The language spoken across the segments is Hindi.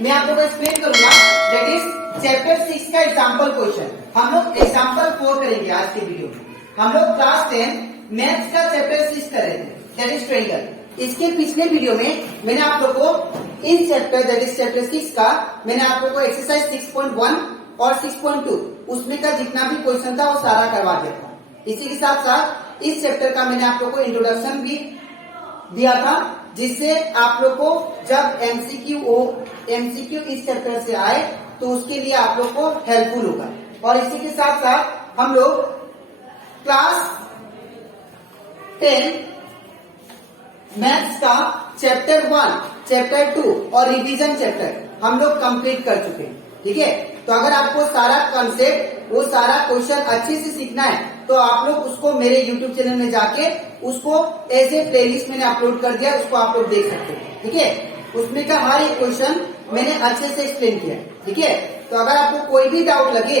मैं आप लोगों को एक्सप्लेन करूंगा दैट इज चैप्टर 6 का एग्जांपल क्वेश्चन। हम लोग एग्जांपल 4 करेंगे आज के वीडियो में। हम लोग क्लास 10 मैथ्स का चैप्टर 6 कर रहे थे दैट इज ट्रायंगल। इसके पिछले वीडियो में मैंने आप लोग को इस चैप्टर दैट इज चैप्टर 6 का मैंने आप लोग को एक्सरसाइज 6.1 और 6.2 उसमें का जितना भी क्वेश्चन था वो सारा करवा दिया था। इसी के साथ साथ इस चैप्टर का मैंने आप लोग को इंट्रोडक्शन भी दिया था, जिससे आप लोग को जब एमसीक्यू इस चैप्टर से आए तो उसके लिए आप लोग को हेल्पफुल होगा। और इसी के साथ साथ हम लोग क्लास 10 मैथ्स का चैप्टर 1, चैप्टर 2 और रिवीजन चैप्टर हम लोग कंप्लीट कर चुके हैं। ठीक है, तो अगर आपको सारा कॉन्सेप्ट वो सारा क्वेश्चन अच्छे से सीखना है तो आप लोग उसको मेरे YouTube चैनल में जाके उसको एज ए प्लेलिस्ट मैंने अपलोड कर दिया, उसको आप लोग देख सकते हैं। ठीक है, उसमें का हर एक क्वेश्चन मैंने अच्छे से एक्सप्लेन किया। ठीक है, तो अगर आपको कोई भी डाउट लगे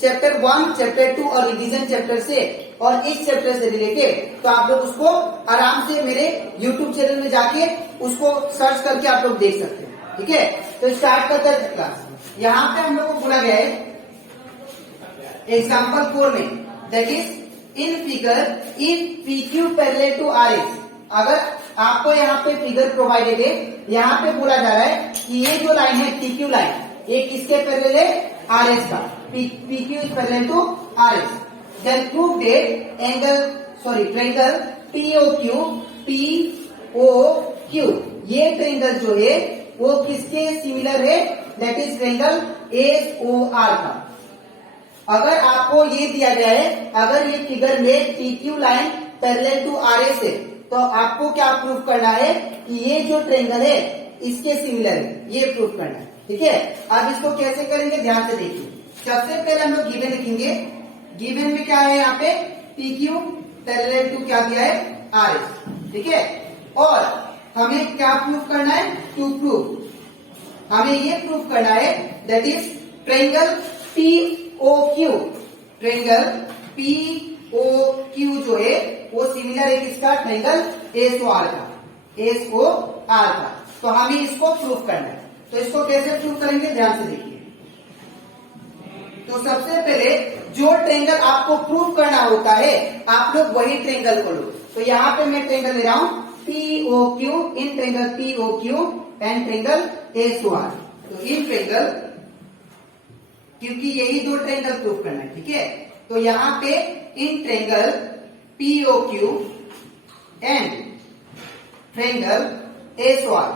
चैप्टर 1, चैप्टर 2 और रिवीजन चैप्टर से और इस चैप्टर से रिलेटेड तो आप लोग उसको आराम से मेरे YouTube चैनल में जाके उसको सर्च करके आप लोग देख सकते हैं। ठीक है, तो स्टार्ट करते हैं क्लास। यहाँ पे हम लोग को बोला गया है एग्जाम्पल 4 में that is in figure if PQ parallel to RS। अगर आपको यहाँ पे फिगर प्रोवाइडेड है, यहाँ पे बोला जा रहा है कि ये जो लाइन है PQ लाइन ये किसके पैरेलल है? RS का। PQ is parallel to RS। Then prove that triangle POQ ये ट्रायंगल जो है वो किसके सिमिलर है? दैट इज ट्रायंगल SOR का। अगर आपको ये दिया गया है, अगर ये फिगर में PQ line parallel to RS है तो आपको क्या प्रूफ करना है कि ये जो ट्रायंगल है इसके सिमिलर है, ये प्रूफ करना है। ठीक है, अब इसको कैसे करेंगे ध्यान से देखिए। सबसे पहले हम लोग गिवन लिखेंगे। गिवन में क्या है यहाँ पे? PQ पैरेलल टू क्या दिया है? RS। ठीक है, और हमें क्या प्रूफ करना है? टू प्रूफ हमें ये प्रूफ करना है that is triangle POQ। Triangle POQ जो है वो सिमिलर है किसका? ट्रायंगल SOR का। तो हमें इसको प्रूफ करना है। तो इसको कैसे प्रूफ करेंगे ध्यान से देखिए। तो सबसे पहले जो ट्रायंगल आपको प्रूफ करना होता है आप लोग वही ट्रायंगल को लो। तो यहाँ पे मैं ट्रायंगल ले रहा हूं POQ, in triangle POQ and triangle SOR। तो इन ट्रायंगल, क्योंकि यही दो ट्रायंगल प्रूफ करना है। ठीक है, तो यहाँ पे in triangle POQ and triangle SOR।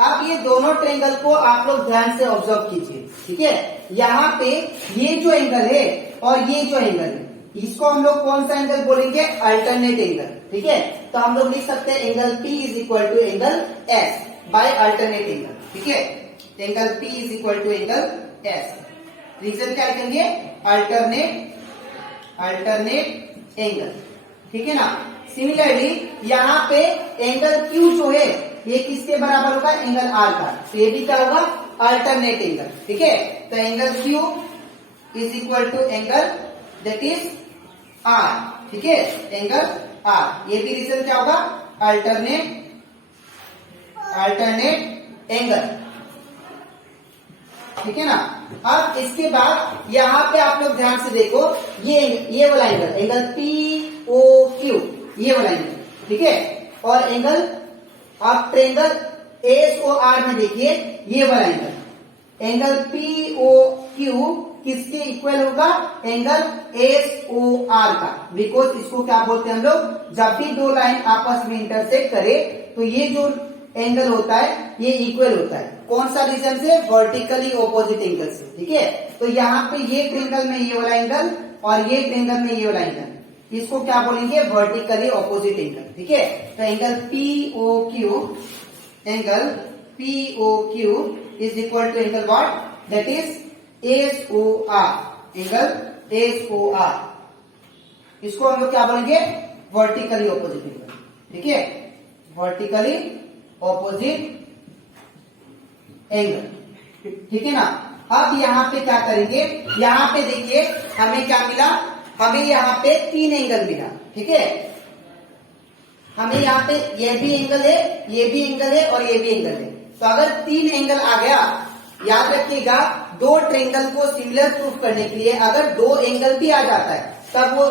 अब ये दोनों ट्रायंगल को आप लोग ध्यान से ऑब्जर्व कीजिए। ठीक है, यहाँ पे ये जो एंगल है और ये जो एंगल है इसको हम लोग कौन सा एंगल बोलेंगे? Alternate angle. ठीक है, तो हम लोग लिख सकते हैं angle P is equal to angle S by alternate angle. ठीक है, angle P is equal to angle S। Reason क्या लिखेंगे? Alternate angle. ठीक है ना। सिमिलरली यहाँ पे एंगल Q जो है ये किसके बराबर होगा? एंगल R का। तो ये भी क्या होगा? Alternate angle. ठीक है, तो angle Q is equal to angle that is R। ठीक है, एंगल R। ये भी रीजन क्या होगा? Alternate angle. ठीक है ना। अब इसके बाद यहाँ पे आप लोग ध्यान से देखो, ये वाला एंगल POQ ये वाला एंगल। ठीक है, और एंगल आप ट्रायंगल SOR में देखिए ये वाला एंगल POQ किसके इक्वल होगा? एंगल SOR का। बिकॉज इसको क्या बोलते हैं हम लोग? जब भी दो लाइन आपस में इंटरसेक्ट करे तो ये जो एंगल होता है ये इक्वल होता है। कौन सा रीजन से? वर्टिकली ऑपोजिट एंगल से। ठीक है, तो यहाँ पे ये ट्रायंगल में ये वाला एंगल और ये ट्रायंगल में ये वाला एंगल, इसको क्या बोलेंगे? Vertically opposite angle. ठीक है, तो angle POQ is equal to angle what? That is SOR। Angle SOR इसको हम लोग क्या बोलेंगे? Vertically opposite angle. ठीक है, वर्टिकली ऑपोजिट एंगल। ठीक है ना। अब यहाँ पे क्या करेंगे? यहाँ पे देखिए हमें क्या मिला? हमें यहाँ पे 3 एंगल मिला। ठीक है, हमें यहाँ पे ये भी एंगल है, ये भी एंगल है और ये भी एंगल है। तो अगर 3 एंगल आ गया, याद रखिएगा, 2 ट्रायंगल को सिमिलर प्रूफ करने के लिए अगर 2 एंगल भी आ जाता है तब वो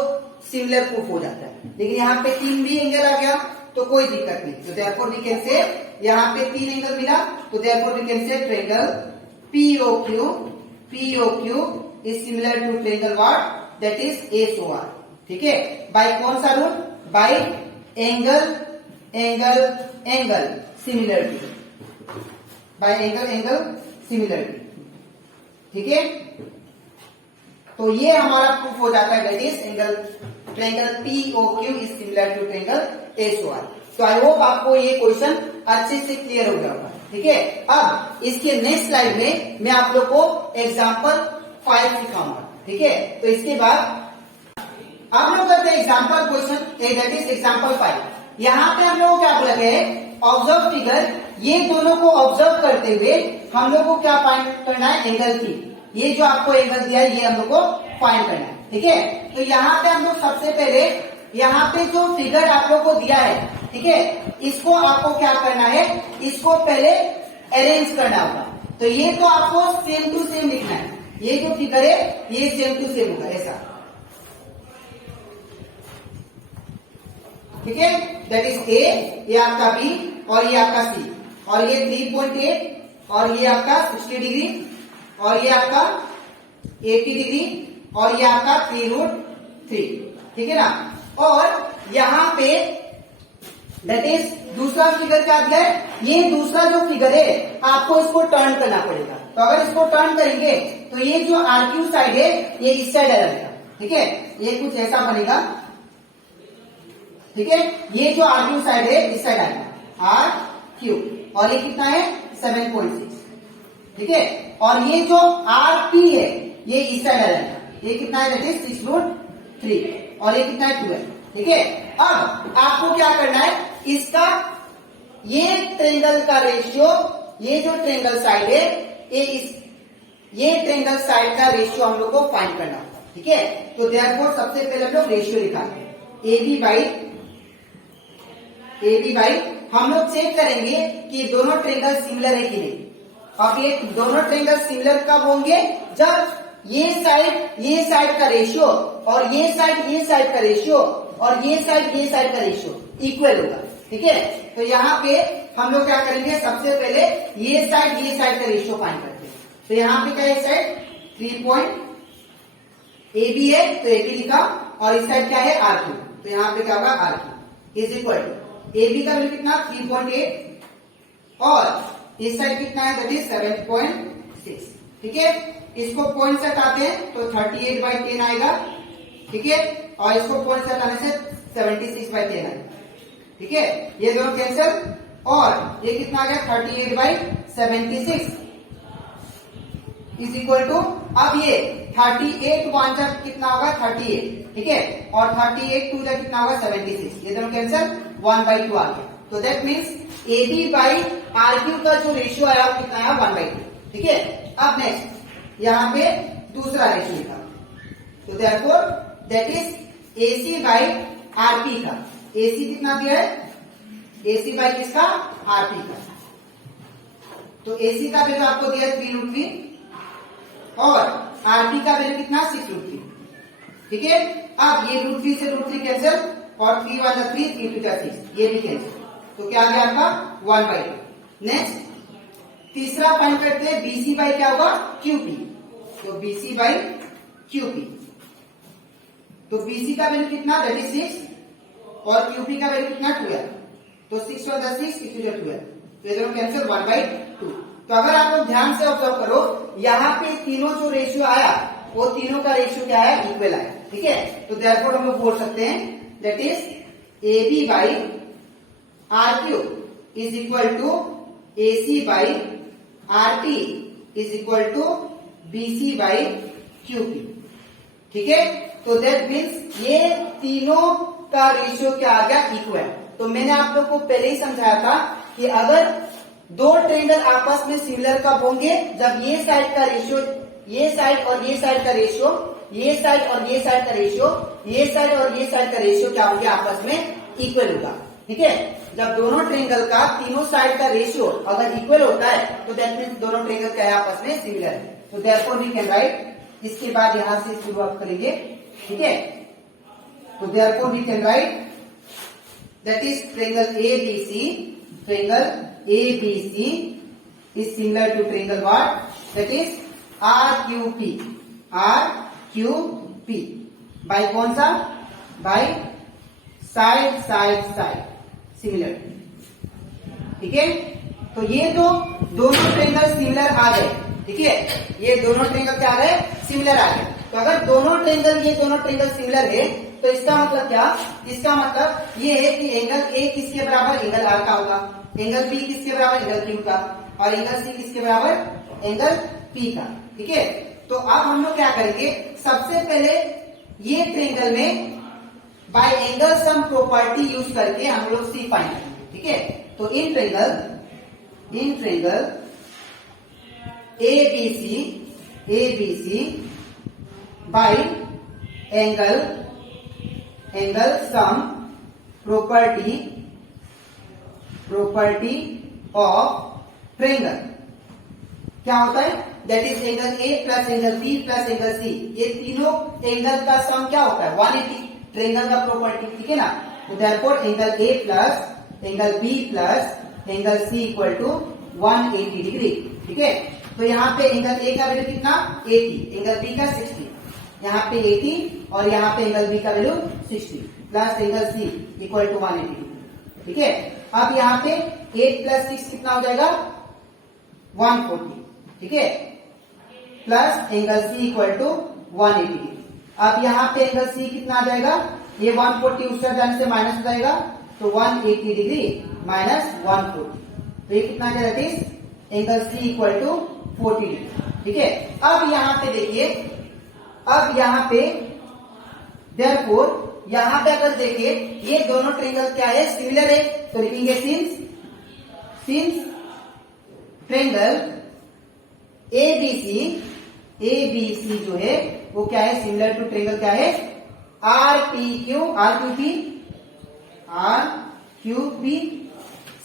सिमिलर प्रूफ हो जाता है। लेकिन यहाँ पे 3 भी एंगल आ गया तो कोई दिक्कत नहीं। तो देयरफॉर वी कैन से, यहाँ पे 3 एंगल मिला तो therefore we can say triangle POQ is similar to triangle what, that is SOR। ठीक है, बाय कौन सा rule, by angle similarity, by angle similarity. ठीक है, तो ये हमारा प्रूफ हो जाता है, that is angle triangle POQ is similar to triangle SOR। तो आई होप आपको ये क्वेश्चन अच्छे से क्लियर हो गया होगा। ठीक है, अब इसके नेक्स्ट स्लाइड में मैं आप लोग को एग्जाम्पल 5 सिखाऊंगा। ठीक है, तो इसके बाद आप लोग करते हैं example question, that is example 5। यहाँ पे हम लोग क्या बोला गया है, ऑब्जर्व फिगर, ये दोनों को ऑब्जर्व करते हुए हम लोग को क्या फाइंड करना है, एंगल की। ये जो आपको एंगल दिया है ये हम लोग को फाइंड करना है। ठीक है, तो यहाँ पे हम लोग सबसे पहले यहाँ पे जो फिगर आप लोग को दिया है, ठीक है, इसको आपको क्या करना है, इसको पहले अरेंज करना होगा। तो ये तो आपको सेम टू सेम लिखना है, ये जो फिगर है ये सेम टू सेम होगा ऐसा। ठीक है, दैट इज ए, ये आपका बी और ये आपका सी, और ये 3.8 और ये आपका 60 डिग्री और ये आपका 80 डिग्री और ये आपका 3√3। ठीक है ना, और यहाँ पे दैट इज दूसरा फिगर क्या दिया है, ये दूसरा जो फिगर है आपको इसको टर्न करना पड़ेगा। तो अगर इसको टर्न करेंगे तो ये जो RQ साइड है ये इस साइड आ जाएगा। ठीक है, ये कुछ ऐसा बनेगा। ठीक है, ये जो RQ साइड है इस साइड आएगा RQ, और ये कितना है 7.6। ठीक है, और ये जो RP है ये इस साइड आ जाएगा, ये कितना है, दैट इज 6√3, और ये कितना है 12। ठीक है, अब आपको क्या करना है, इसका ये ट्रायंगल का रेशियो, ये जो ट्रायंगल साइड है ये ट्रायंगल साइड का रेशियो हम लोग को फाइंड करना होगा। ठीक है, तो देयरफॉर सबसे पहले हम लोग रेशियो निकालते हैं, AB बाई हम लोग चेक करेंगे कि दोनों ट्रायंगल सिमिलर है कि नहीं। अब ये दोनों ट्रायंगल सिमिलर कब होंगे, जब ये साइड का रेशियो और ये साइड का रेशियो और ये साइड का रेशियो इक्वल होगा। ठीक है, तो यहाँ पे हम लोग क्या करेंगे, सबसे पहले ये साइड का रेशियो फाइंड करते हैं। तो यहाँ पे क्या है, साइड 3 AB है तो AB लिखा, और इस साइड क्या है RQ, तो यहाँ पे क्या होगा RQ is equal to AB का वैल्यू कितना 3.8 और इस साइड कितना है, दैट इज 7.6। ठीक है, इसको पॉइंट से हटाते हैं तो 38/10 आएगा। ठीक है, और इसको पॉइंट से हटाने से 76/10 आएगा। ठीक है, ये दोनों कैंसिल, और ये कितना आ गया 38/76 इज इक्वल टू, अब ये 38 1 जा कितना होगा 38। ठीक है, और 38 2 जा कितना होगा 76, ये दोनों कैंसिल, 1/2 आ गया। तो that means AB by RQ का जो रेशियो आया वो कितना आया 1/2। ठीक है, अब नेक्स्ट यहाँ पे दूसरा रेशियो लिखा, तो therefore that is AC by RP का, AC कितना दिया है, AC बाई किसका, RP का। तो AC का वैल्यू आपको दिया 3√3 और RP का वैल्यू कितना 6√3। ठीक है, अब ये √3 से √3 कैंसिल, और 3 1 जा 3, 3 2 जा 6, ये भी कैंसिल, तो क्या आ गया आपका 1/2। नेक्स्ट तीसरा फाइंड करते हैं, BC बाई क्या होगा QP, तो BC बाई QP, तो BC का वैल्यू कितना, दैट इज 6 और QP का वैल्यू कितना 12, तो 6 1 जा 6, 6 2 जा 12, तो ये दोनों कैंसिल 1/2। तो अगर आप लोग ध्यान से ऑब्जर्व करो, यहाँ पे तीनों जो रेशियो आया वो तीनों का रेशियो क्या है, इक्वल आया। ठीक है, तो देयरफॉर हम लोग बोल सकते हैं that is AB by RQ is equal to AC by RT is equal to BC by QP। ठीक है, तो दैट मीन्स ये तीनों का रेशियो क्या आ गया, इक्वल। तो मैंने आप लोग को पहले ही समझाया था कि अगर दो ट्रायंगल आपस में सिमिलर कब होंगे, जब ये साइड का रेशियो, ये साइड और ये साइड का रेशियो, ये साइड और ये साइड का रेशियो, ये साइड और ये साइड का रेशियो क्या होंगे, आपस में इक्वल होगा। ठीक है, जब दोनों ट्रेंगल का तीनों साइड का रेशियो अगर इक्वल होता है तो दैट मीन्स दोनों ट्रेंगल क्या है, आपस में सिमिलर है। तो देयरफॉर वी कैन राइट, इसके बाद यहां से शुरुआत करेंगे, ठीक है। तो therefore we can write that is triangle ABC, triangle ABC is similar to triangle what, that is RQP, RQP by कौन सा, by side side side similar, ठीक है। तो ये तो दोनों ट्रेंगल सिमिलर आ गए, ठीक है, ये दोनों ट्रेंगल क्या आ गए, सिमिलर आ गए। तो अगर दोनों ट्रेंगल, ये दोनों ट्रेंगल सिमिलर है तो इसका मतलब क्या, इसका मतलब ये है कि एंगल A किसके बराबर, एंगल R का होगा, एंगल B किसके बराबर, एंगल Q का, और एंगल C किसके बराबर, एंगल P का, ठीक है। तो अब हम लोग क्या करेंगे, सबसे पहले ये ट्रेंगल में bye angle sum property use करके हम लोग C फाइंड करेंगे, ठीक है। तो in triangle ABC bye angle sum property of triangle क्या होता है, that is angle A plus angle B plus angle C, ये तीनों एंगल का सम क्या होता है, 180, ट्रेंगल का प्रॉपर्टी, ठीक है ना। तो therefore angle A plus angle B plus angle C equal to 180 degree, ठीक है। तो यहाँ पे एंगल A का वैल्यू कितना, 80, एंगल B का 60, यहाँ पे 80 और यहाँ पे एंगल B का value 60 plus angle C equal to 180 degree, ठीक है। अब यहाँ पे 8 प्लस 6 कितना हो जाएगा, 140, ठीक है, plus angle C equal to 180 degree. अब यहाँ पे एंगल C कितना आ जाएगा, ये 140 उस तरफ जाने से माइनस हो जाएगा, तो 180 डिग्री माइनस 140, तो ये कितना आ जाएगा, angle C equal to 40 degree, ठीक है। अब यहाँ पे देखिए, अब यहाँ पे देयरफॉर यहाँ पे अगर देखिए ये दोनों ट्रेंगल क्या है, सिमिलर है, तो लिखेंगे सिंस ट्रेंगल ABC जो है वो क्या है, सिमिलर टू ट्रेंगल क्या है, RQP।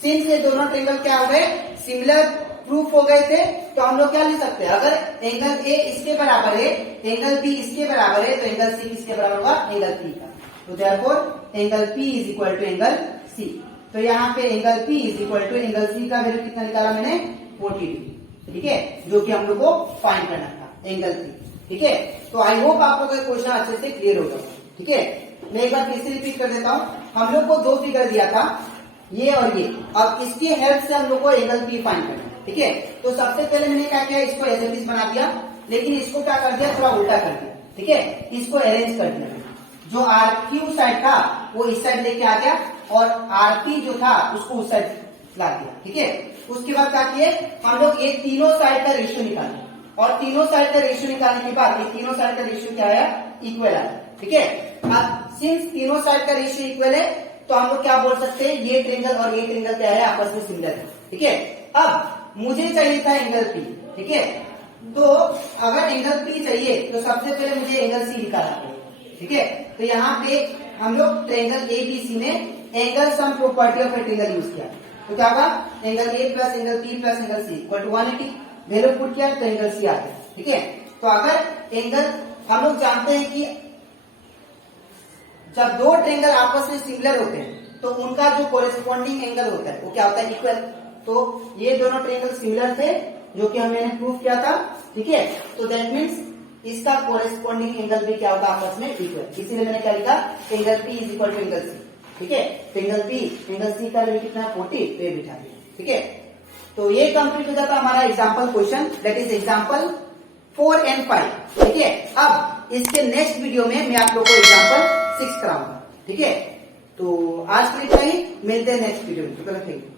सिंस ये दोनों ट्रेंगल क्या हो गए, सिमिलर प्रूफ हो गए थे, तो हम लोग क्या लिख सकते हैं, अगर एंगल A इसके बराबर है, एंगल B इसके बराबर है, तो एंगल C किसके बराबर होगा, एंगल P का। तो therefore angle P is equal to angle C। तो यहाँ पे angle P is equal to angle C का वैल्यू कितना निकाला मैंने, 40 डिग्री, ठीक है, जो कि हम लोग को फाइंड करना था, एंगल P, ठीक है। तो आई होप आप लोग का क्वेश्चन अच्छे से क्लियर होगा, ठीक है। मैं एक बार फिर से रिपीट कर देता हूँ, हम लोग को दो फिगर दिया था, ये और ये, अब इसकी हेल्प से हम लोग को एंगल P फाइंड करना है, ठीक है। तो सबसे पहले मैंने क्या किया, इसको एज इट इज बना दिया, लेकिन इसको क्या कर दिया, थोड़ा उल्टा कर दिया, ठीक है, इसको अरेंज कर दिया। जो RQ साइड था वो इस साइड लेके आ गया और RP जो था उसको उस साइड ला दिया, ठीक है। उसके बाद क्या किए, हम लोग ये तीनों साइड का रेशियो निकाले, और तीनों साइड का रेशियो निकालने के बाद ये तीनों साइड का रेशियो क्या आया, इक्वल आया, ठीक है। अब सिंस तीनों साइड का रेशियो इक्वल है, तो हम लोग क्या बोल सकते हैं, ये ट्रेंगल और ये ट्रेंगल क्या है, आपस में सिमिलर है, ठीक है। अब मुझे चाहिए था एंगल P, ठीक है। तो अगर एंगल P चाहिए तो सबसे पहले मुझे एंगल C निकालना पड़ेगा, ठीक है। तो यहाँ पे हम लोग ट्रेंगल ABC में angle sum property of a triangle use किया, तो क्या होगा, angle A plus angle P plus angle C equal to 180, value put किया तो एंगल C आ गया, ठीक है। तो अगर एंगल, हम लोग जानते हैं कि जब दो ट्रेंगल आपस में सिमिलर होते हैं तो उनका जो कोरेस्पॉन्डिंग एंगल होता है वो क्या होता है, इक्वल। तो ये दोनों ट्रेंगल सिमिलर थे, जो कि हमने प्रूफ किया था, ठीक है। तो दैट मीन्स इसका कोरेस्पॉन्डिंग एंगल भी क्या होगा, आपस में इक्वल, इसीलिए मैंने क्या लिखा, angle P is equal to angle C, ठीक है। तो एंगल P एंगल C का वैल्यू कितना, 40, पे बिठा दिया, ठीक है। तो ये कंप्लीट हो जाता है हमारा example question, that is example 4 and 5, ठीक है। अब इसके नेक्स्ट वीडियो में मैं आप लोग को एग्जाम्पल 6 कराऊंगा, ठीक है। तो आज के लिए इतना ही, मिलते हैं नेक्स्ट वीडियो में, तो थैंक यू।